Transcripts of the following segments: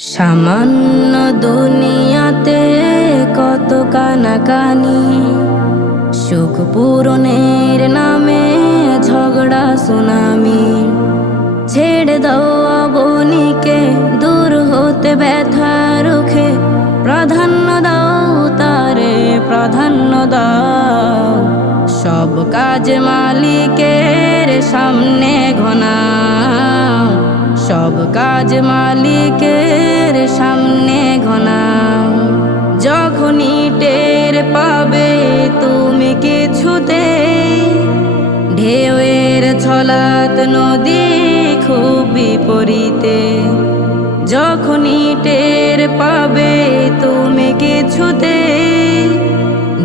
সামান্য দুনিয়াতে কত কানাকানি, সুখ পূরণের নামে ঝগড়া, সুনামি। ছেড়ে দাও বনিকে দূর হতে ব্যথা রুখে। প্রাধান্য দাও তারে, প্রাধান্য দাও। সব কাজ মালিকের সামনে ঘনাও। সব কাজ মালিকের সামনে ঘনাও যখনই টের পাবে তুমি কিছুতে ঢেউয়ের ছলাত নদী খুব বিপরীতে। যখনই টের পাবে তুমি কিছুতে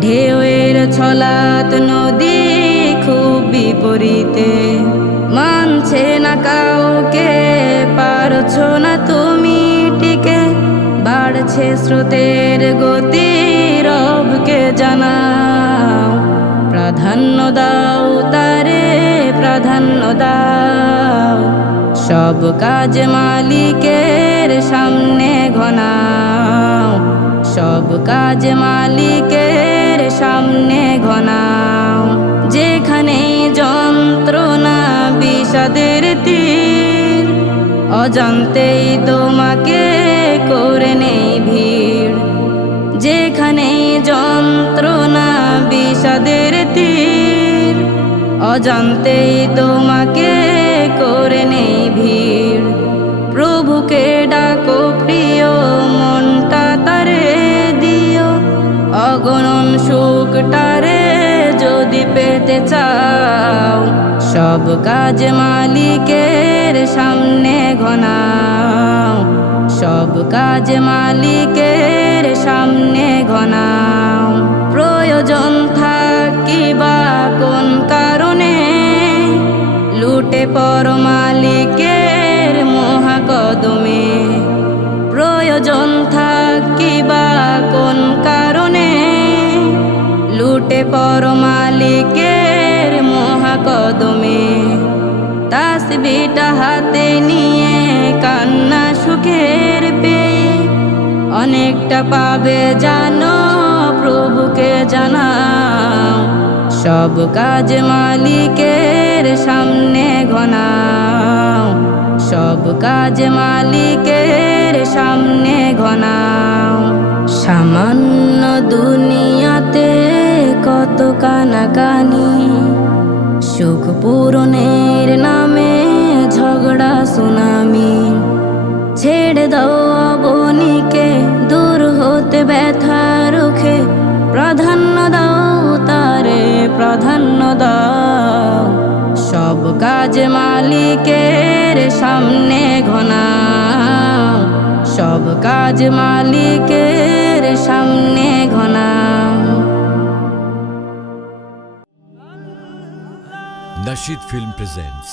ঢেউয়ের ছলাত নদী খুব বিপরীতে। মানছে না কাউকে স্রোতের গতি রবকে জানাও। প্রাধান্য দাও তারে, প্রাধান্য দাও। সব কাজ মালিকের সামনে ঘনাও। সব কাজ মালিকের সামনে ঘনাও। যেখানে যন্ত্রণা বিষাদের তীর, অজান্তেই তোমাকে করে নেই। অজান্তেই তোমাকে করে নেই ভিড়। প্রভুকে ডাকো, প্রিয় মনটা তারে দিও। অগণন সুখটারে যদি পেতে চাও, সব কাজ মালিকের সামনে ঘনাও। সব কাজ মালিকের সামনে ঘনাও। লুটে পর মালিকের মহাকদমে। প্রয়োজন থাকিবা কোন কারণে? লুটে পর মালিকের মহাকদমে। তাসবিটা হাতে নিয়ে কান্না সুখের পেয়ে অনেকটা পাবে জানো, প্রভুকে জানাও। সব কাজ মালিকের সামনে ঘনাও সব কাজ মালিকের সামনে ঘনাও। সামান্য দুনিয়াতে কত কানাকানি সুখ পূরণের নামে সব কাজ মালিকের সামনে ঘনা। সব কাজ মালিকের সামনে ঘনা। Nashid Film presents